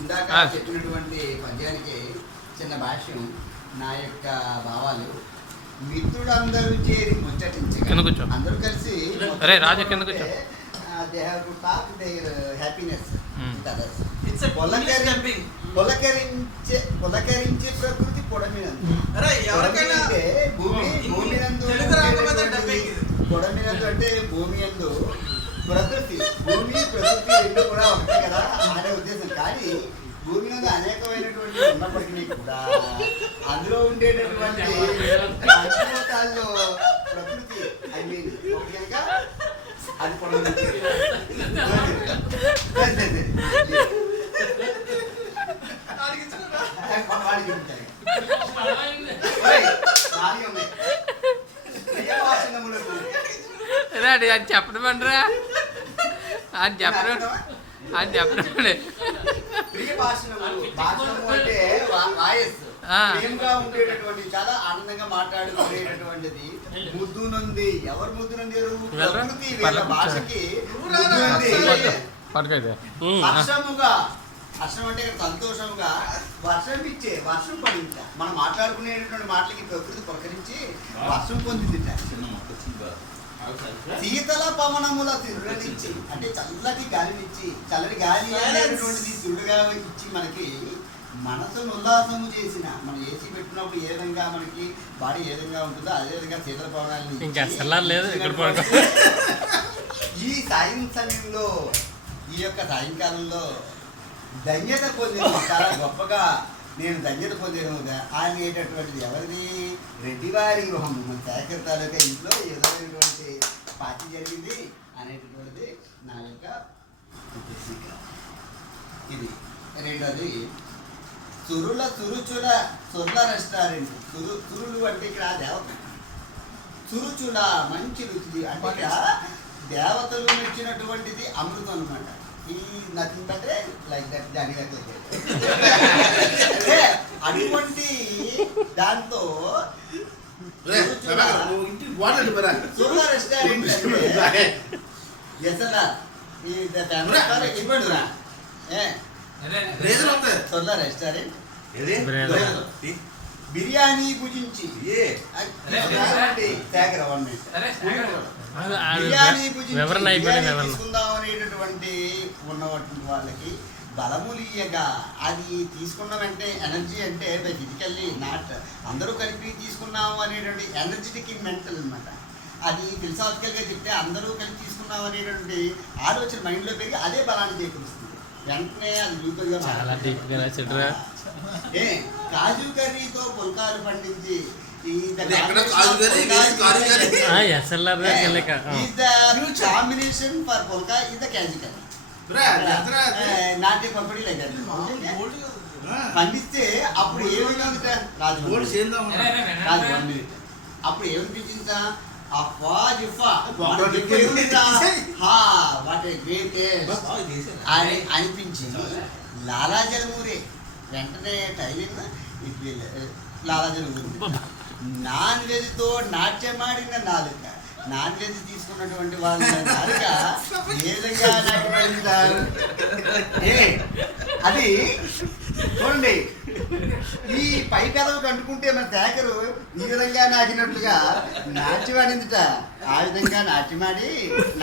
ఇందాక చెప్పినటువంటి పద్యానికి చిన్న భాష్యం. నా యొక్క భావాలు మిత్రులందరూ చేరి ముచ్చటించగా అందరూ కలిసి they have to talk their happiness with others. It's a పొలకరించే ప్రకృతి పొడమినందు. పొడమినందు అంటే భూమి యందు ప్రకృతి రెండు కూడా ఒకటే కదా అనే ఉద్దేశం. కానీ భూమి నందు అనేకమైనటువంటి ఉన్నప్పటికీ కూడా అందులో ఉండేటటువంటి పంచభూతాల్లో ప్రకృతి ఐ మీన్ ఒకటి కనుక అది పొడవు అది చెప్పడం అంటారా అది చెప్పడం ప్రియ భాషణము అంటే వాయస్ ప్రేమగా ఉండేటటువంటి చాలా ఆనందంగా మాట్లాడుకునేటటువంటిది. ముద్దునుంది ఎవరు ముద్దునుంది ప్రకృతి భాషకి హర్షముగా హర్షం అంటే సంతోషముగా వర్షం ఇచ్చే వర్షం పడింది. మనం మాట్లాడుకునేటటువంటి మాటలకి ప్రకృతి పలకరించి వర్షం పొందింది. శీతల పవనముల తిరుగనిచ్చి అంటే చల్లటి గాలినిచ్చి చల్లటి గాలి అనేటువంటిది తిరుడుగా ఇచ్చి మనకి మనసును ఉల్లాసము చేసిన మనం ఏసీ పెట్టినప్పుడు ఏ విధంగా మనకి బాడీ ఏ విధంగా ఉంటుందో అదే విధంగా శీతల పవనాన్ని ఈ సమయంలో ఈ యొక్క సాయంకాలంలో ధన్యత పొందిన చాలా గొప్పగా నేను ధన్యత పొందాను అనేటటువంటిది ఎవరిది? రెడ్డివారి గృహం మన శేఖర్ తాలూకా ఇంట్లో ఏ విధమైనటువంటి పార్టీ జరిగింది అనేటటువంటిది నా యొక్క ఉద్దేశిక. ఇది రెండోది సురుల రెస్టారెంట్. సురులు అంటే ఇక్కడ దేవత చురుచుల మంచి రుచి అంటే ఇక్కడ దేవతలు నచ్చినటువంటిది అమృతం అనమాట. ఈ నథింగ్ బట్ లైక్ దట్ దాని అటువంటి దాంతో సురుల రెస్టారెంట్ సురుల రెస్టారెంట్ బిర్యానీ భుజించి బిర్యానీ తీసుకుందాం అనేటటువంటి ఉన్నటువంటి వాళ్ళకి బలములియగా అది తీసుకున్న వెంటనే ఎనర్జీ అంటే ఫిజికల్లీ నాట్ అందరూ కలిపి తీసుకున్నాము అనేటువంటి ఎనర్జెటిక్ మెంటల్ అనమాట. అది ఫిలసాఫికల్గా చెప్తే అందరూ కలిపి తీసుకున్నాము అనేటువంటి ఆలోచన మైండ్లో పెరిగి అదే బలాన్ని చేకూరుస్తుంది. వెంటనే అది లూకల్గా కాజు కర్రీతో పుల్కాలు పండించి combination for pulka is the kaju curry. నాట్య పప్పడి పండిస్తే అప్పుడు ఏమైంది అప్పుడు ఏమనిపించిందా అనిపించి లాలాజలమూరే వెంటనే టైలింగ్ లాలాజలమూరి నాన్ వెజ్తో నాట్యమాడిన నాలుక. నాన్ వెజ్ తీసుకున్నటువంటి వాళ్ళ నాలుక ఏ విధంగా అది చూడండి. ఈ పై పెదవుకు అంటుకుంటే మన శేఖరు ఈ విధంగా నాటినట్లుగా నాట్యమాడిందిట. ఆ విధంగా నాట్యమాడిన